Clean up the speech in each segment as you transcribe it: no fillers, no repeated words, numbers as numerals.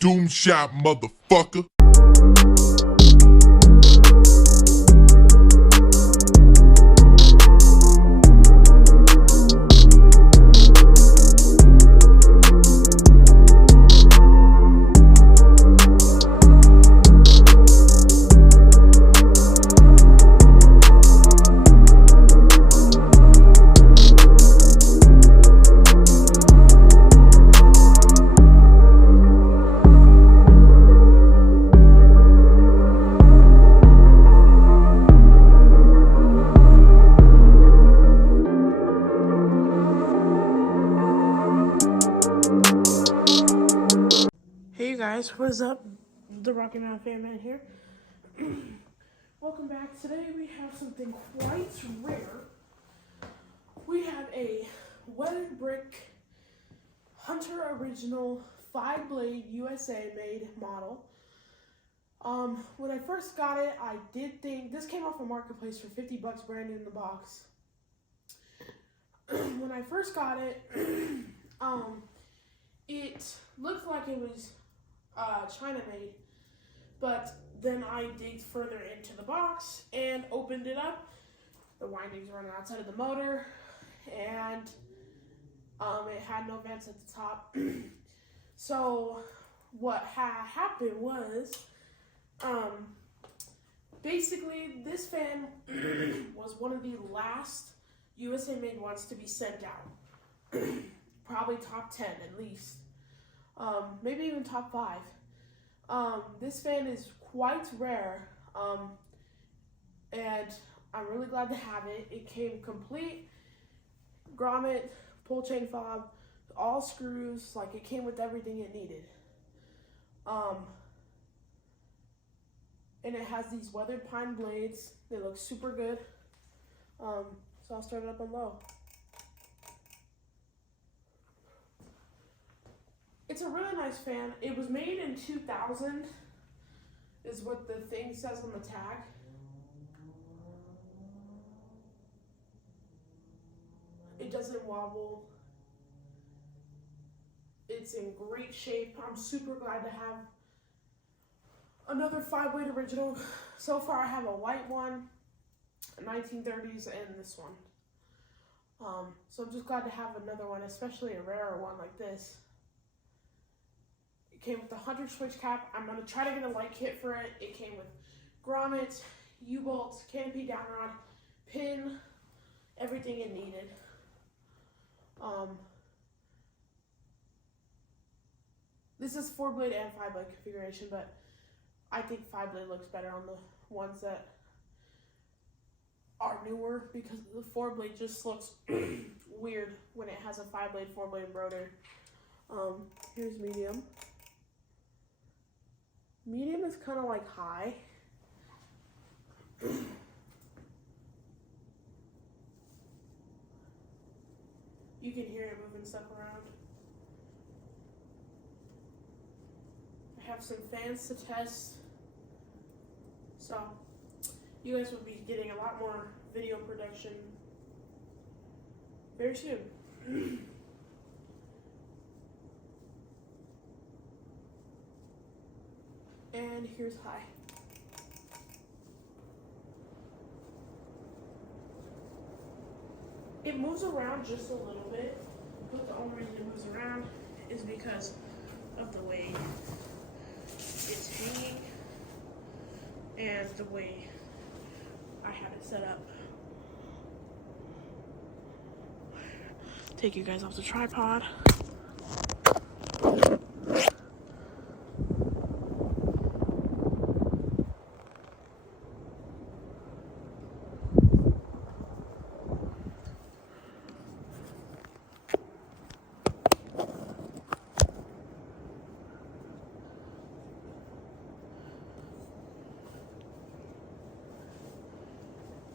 Doom shot, motherfucker. Hey guys, what's up? The Rocky Mountain Fan Man here. Welcome back. Today we have something quite rare. We have a weathered brick Hunter Original 5-blade USA made model. When I first got it, I did think this came off a marketplace for $50 brand new in the box. When I first got it, it looked like it was China made, but then I digged further into the box and opened it up. The windings running outside of the motor, and it had no vents at the top. So what happened was, basically this fan was one of the last USA made ones to be sent out. Probably top 10 at least. Maybe even top 5. This fan is quite rare, and I'm really glad to have it. It came complete, grommet, pull chain fob, all screws, like it came with everything it needed. And it has these weathered pine blades. They look super good. So I'll start it up on low. It's a really nice fan. It was made in 2000, is what the thing says on the tag. It doesn't wobble. It's in great shape. I'm super glad to have another 5-blade original. So far I have a white one, a 1930s, and this one. So I'm just glad to have another one, especially a rarer one like this. It came with the Hunter switch cap. I'm going to try to get a light kit for it. It came with grommet, U-bolts, canopy down rod, pin, everything it needed. This is 4-blade and 5-blade configuration, but I think 5-blade looks better on the ones that are newer, because the 4-blade just looks weird when it has a 5-blade, 4-blade rotor. Here's medium. Medium is kind of like high. You can hear it moving stuff around. I have some fans to test. So, you guys will be getting a lot more video production very soon. And here's high. It moves around just a little bit, but the only reason it moves around is because of the way it's hanging and the way I have it set up. Take you guys off the tripod.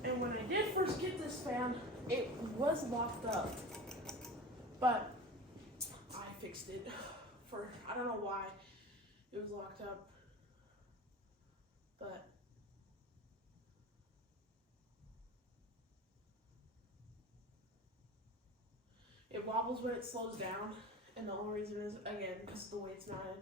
And when I did first get this fan, it was locked up, but I fixed it for, I don't know why it was locked up, but it wobbles when it slows down, and the only reason is, again, because the way it's mounted.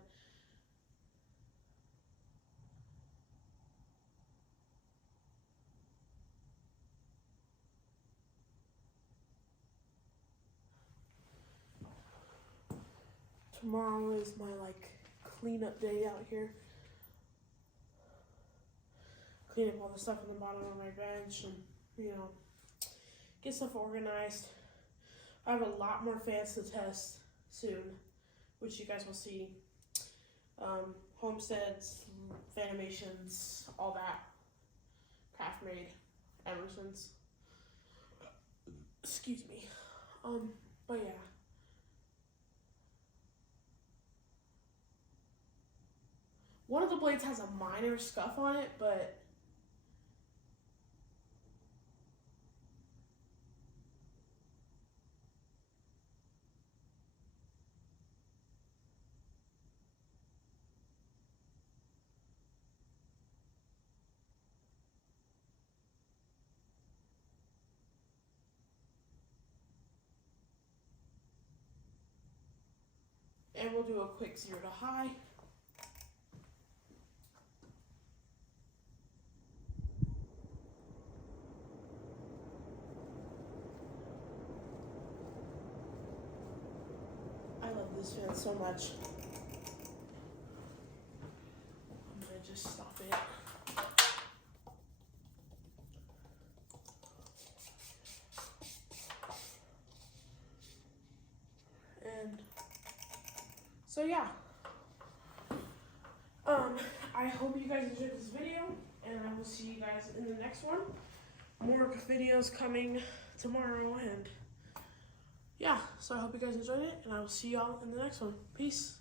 tomorrow is my like cleanup day out here. Clean up all the stuff on the bottom of my bench and, you know, get stuff organized. I have a lot more fans to test soon, which you guys will see. Homesteads, Fanimations, all that. Craft Made, Emerson's. Excuse me. But yeah. One of the blades has a minor scuff on it, but and we'll do a quick 0 to high. I love this fan so much. I'm gonna just stop it. And so yeah. I hope you guys enjoyed this video, and I will see you guys in the next one. More videos coming tomorrow, and yeah, so I hope you guys enjoyed it, and I will see y'all in the next one. Peace.